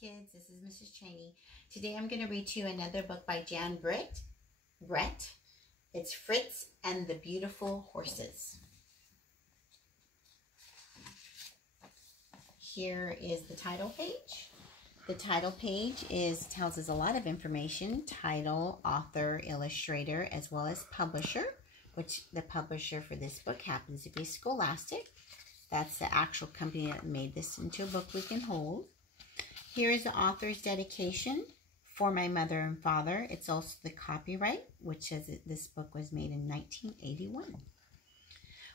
kids. This is Mrs. Chainey. Today I'm going to read to you another book by Jan Brett. It's Fritz and the Beautiful Horses. Here is the title page. The title page tells us a lot of information: title, author, illustrator, as well as publisher, which the publisher for this book happens to be Scholastic. That's the actual company that made this into a book we can hold. Here is the author's dedication: for my mother and father. It's also the copyright, which says that this book was made in 1981.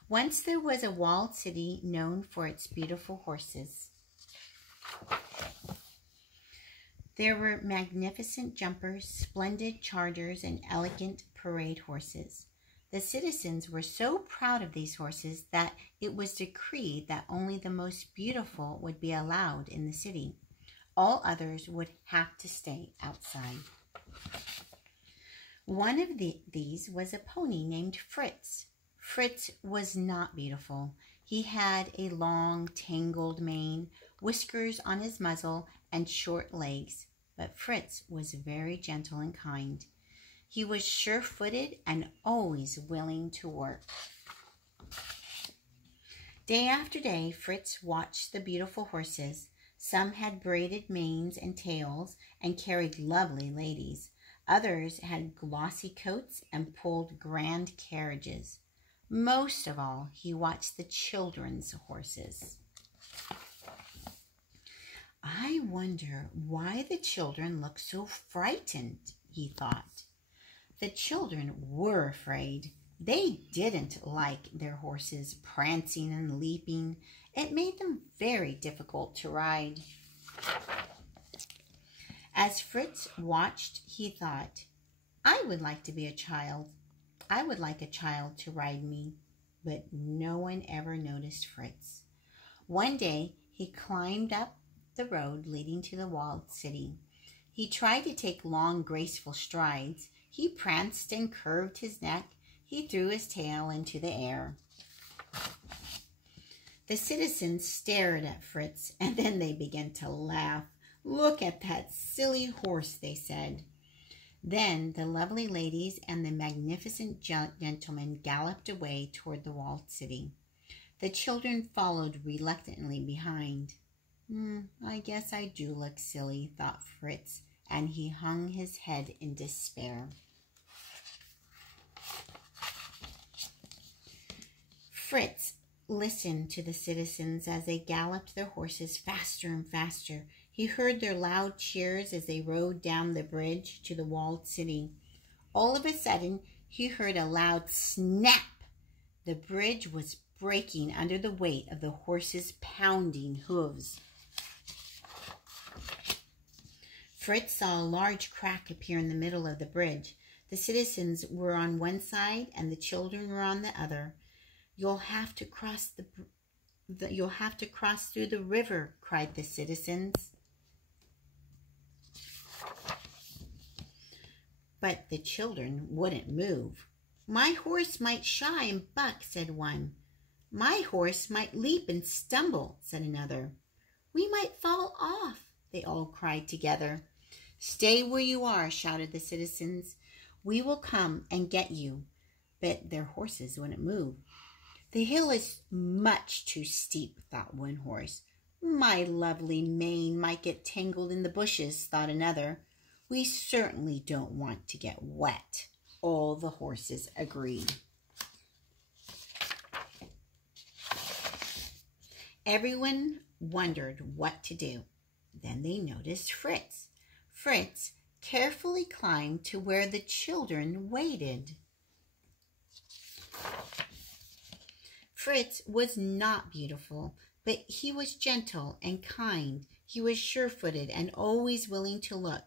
Once there was a walled city known for its beautiful horses. There were magnificent jumpers, splendid chargers, and elegant parade horses. The citizens were so proud of these horses that it was decreed that only the most beautiful would be allowed in the city. All others would have to stay outside. One of these was a pony named Fritz. Fritz was not beautiful. He had a long, tangled mane, whiskers on his muzzle, and short legs. But Fritz was very gentle and kind. He was sure-footed and always willing to work. Day after day, Fritz watched the beautiful horses. Some had braided manes and tails and carried lovely ladies. Others had glossy coats and pulled grand carriages. Most of all, he watched the children's horses. I wonder why the children look so frightened, he thought. The children were afraid. They didn't like their horses prancing and leaping. It made them very difficult to ride. As Fritz watched, he thought, I would like to be a child. I would like a child to ride me. But no one ever noticed Fritz. One day, he climbed up the road leading to the walled city. He tried to take long, graceful strides. He pranced and curved his neck. He threw his tail into the air. The citizens stared at Fritz, and then they began to laugh. Look at that silly horse, they said. Then the lovely ladies and the magnificent gentlemen galloped away toward the walled city. The children followed reluctantly behind. I guess I do look silly, thought Fritz, and he hung his head in despair. Fritz listened to the citizens as they galloped their horses faster and faster. He heard their loud cheers as they rode down the bridge to the walled city. All of a sudden, he heard a loud snap. The bridge was breaking under the weight of the horses' pounding hooves. Fritz saw a large crack appear in the middle of the bridge. The citizens were on one side and the children were on the other. You'll have to cross through the river, cried the citizens. But the children wouldn't move. My horse might shy and buck, said one. My horse might leap and stumble, said another. We might fall off, they all cried together. Stay where you are, shouted the citizens. We will come and get you. But their horses wouldn't move. The hill is much too steep, thought one horse. My lovely mane might get tangled in the bushes, thought another. We certainly don't want to get wet. All the horses agreed. Everyone wondered what to do. Then they noticed Fritz. Fritz carefully climbed to where the children waited. Fritz was not beautiful, but he was gentle and kind. He was sure-footed and always willing to look.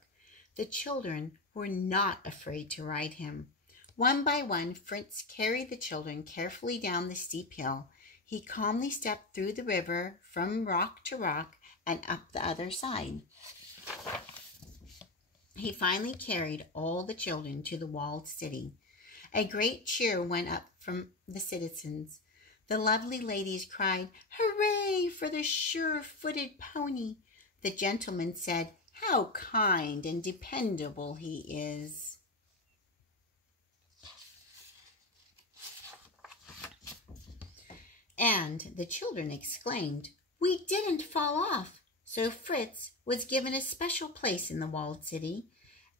The children were not afraid to ride him. One by one, Fritz carried the children carefully down the steep hill. He calmly stepped through the river from rock to rock and up the other side. He finally carried all the children to the walled city. A great cheer went up from the citizens. The lovely ladies cried, "Hooray for the sure-footed pony!" The gentleman said, "How kind and dependable he is." And the children exclaimed, "We didn't fall off." So Fritz was given a special place in the walled city.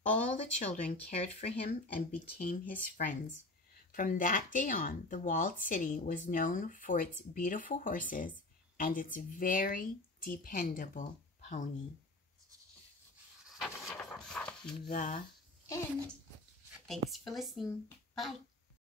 All the children cared for him and became his friends. From that day on, the walled city was known for its beautiful horses and its very dependable pony. The end. Thanks for listening. Bye.